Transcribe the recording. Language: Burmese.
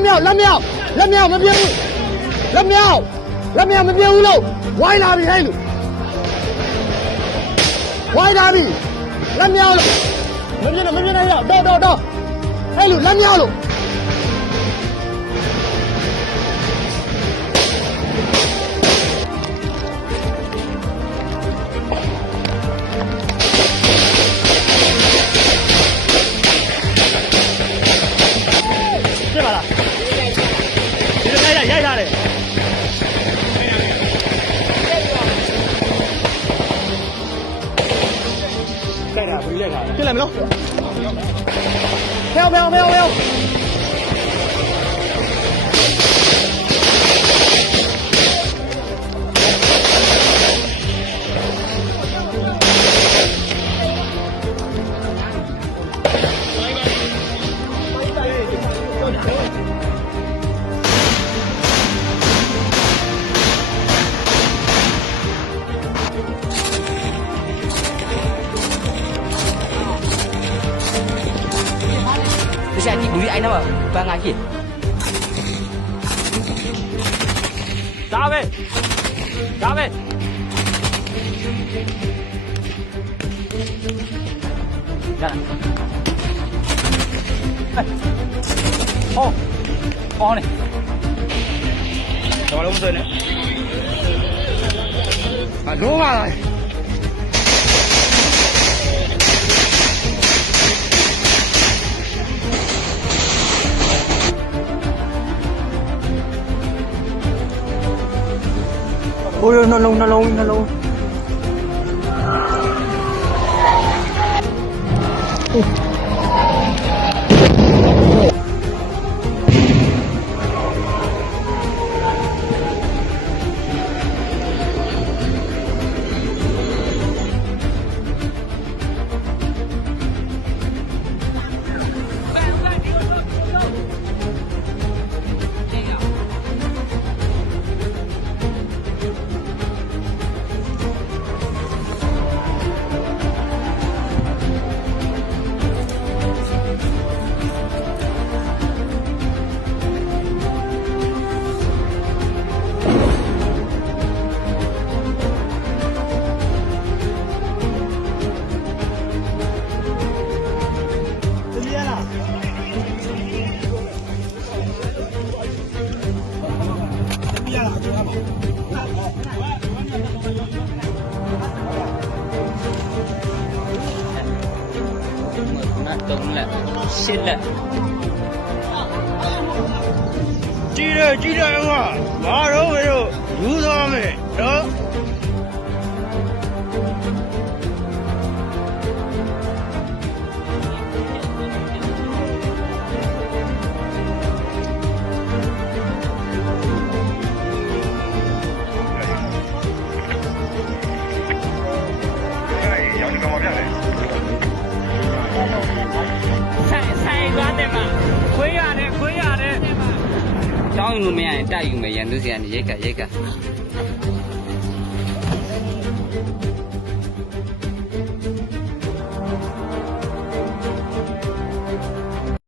လက်မြောက်မပြေဘူးလက်မြောက်မပြေဘူးလို့ဝိုင်းလာပြီဟဲ့လူဝိုင်းလာပြီလက်မြောက်လို့မပြေနဲ့တော့ဟဲ့လူလက်မြောက်လို့ပြပါလားဒီလိုရိုက်ထားတယ်တိုက်တာဘူးလိုက်တာပြလိုက်မလို့ဖျောက်现在你努力挨那么搬下去。打呗。看了。哎。哦嘞。怎么了？不对呢？啊，罗马来。Ôi nó lâu. Đúng là xin là Chi đây ông ạ. Má đâu vậy đâu. Đủ thôi mày. Đó. cháu người mẹ đại người mẹ nhận được gì anh giấy cả